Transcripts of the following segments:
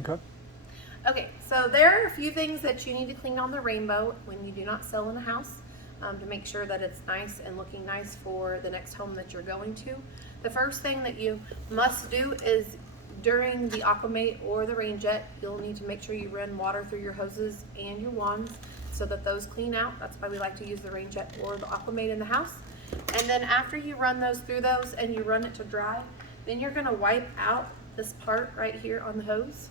Okay. Okay, so there are a few things that you need to clean on the rainbow when you do not sell in a house, to make sure that it's nice and looking nice for the next home that you're going to. The first thing that you must do is during the Aquamate or the Rain Jet, you'll need to make sure you run water through your hoses and your wands so that those clean out. That's why we like to use the Rain Jet or the Aquamate in the house. And then after you run those through those and you run it to dry, then you're gonna wipe out this part right here on the hose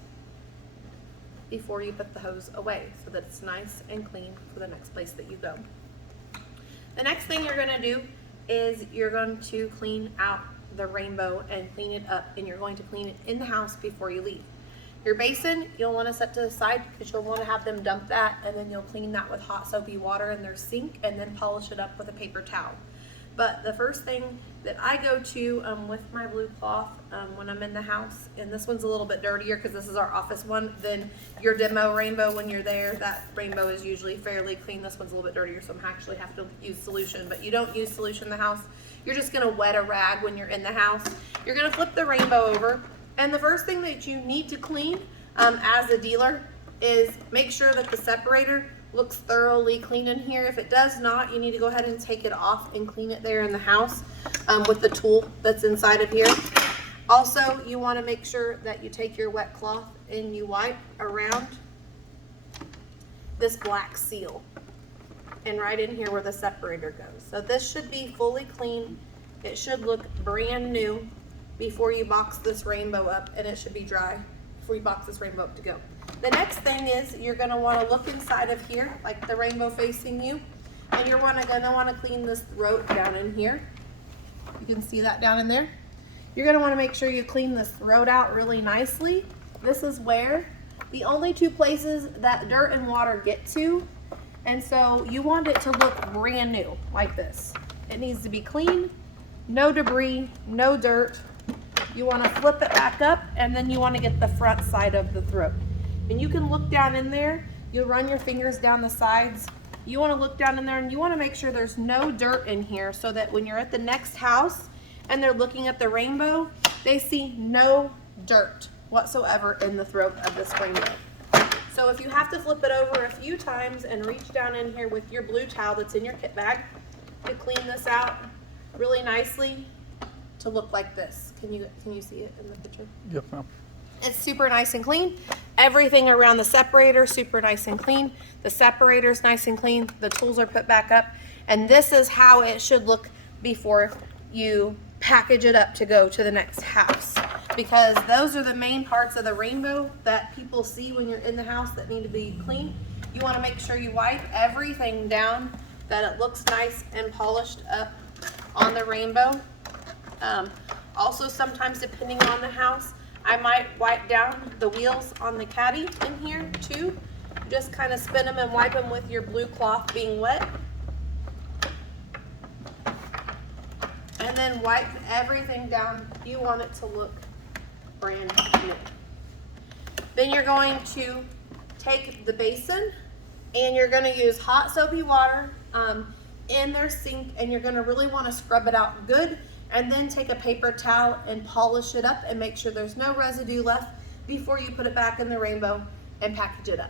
before you put the hose away so that it's nice and clean for the next place that you go. The next thing you're gonna do is you're going to clean out the rainbow and clean it up, and you're going to clean it in the house before you leave. Your basin, you'll wanna set to the side because you'll wanna have them dump that, and then you'll clean that with hot soapy water in their sink and then polish it up with a paper towel. But the first thing that I go to with my blue cloth when I'm in the house, and this one's a little bit dirtier because this is our office one than your demo rainbow when you're there. That rainbow is usually fairly clean. This one's a little bit dirtier, so I'm actually have to use solution. But you don't use solution in the house. You're just gonna wet a rag when you're in the house. You're gonna flip the rainbow over, and the first thing that you need to clean as a dealer is make sure that the separator looks thoroughly clean in here. If it does not, you need to go ahead and take it off and clean it there in the house with the tool that's inside of here. Also, you want to make sure that you take your wet cloth and you wipe around this black seal and right in here where the separator goes. So this should be fully clean. It should look brand new before you box this rainbow up, and it should be dry before you box this rainbow up to go. The next thing is you're going to want to look inside of here, like the rainbow facing you, and you're going to want to clean this throat down in here. You can see that down in there. You're going to want to make sure you clean this throat out really nicely. This is where the only two places that dirt and water get to, and so you want it to look brand new like this. It needs to be clean, no debris, no dirt. You want to flip it back up, and then you want to get the front side of the throat. And you can look down in there, you'll run your fingers down the sides. You wanna look down in there and you wanna make sure there's no dirt in here so that when you're at the next house and they're looking at the rainbow, they see no dirt whatsoever in the throat of this rainbow. So if you have to flip it over a few times and reach down in here with your blue towel that's in your kit bag to clean this out really nicely to look like this. Can you see it in the picture? Yes, ma'am. It's super nice and clean. Everything around the separator, super nice and clean. The separator's nice and clean. The tools are put back up. And this is how it should look before you package it up to go to the next house. Because those are the main parts of the rainbow that people see when you're in the house that need to be clean. You want to make sure you wipe everything down, that it looks nice and polished up on the rainbow. Also, sometimes depending on the house, I might wipe down the wheels on the caddy in here too. Just kind of spin them and wipe them with your blue cloth being wet. And then wipe everything down. You want it to look brand new. Then you're going to take the basin and you're going to use hot soapy water in their sink, and you're going to really want to scrub it out good. And then take a paper towel and polish it up and make sure there's no residue left before you put it back in the rainbow and package it up.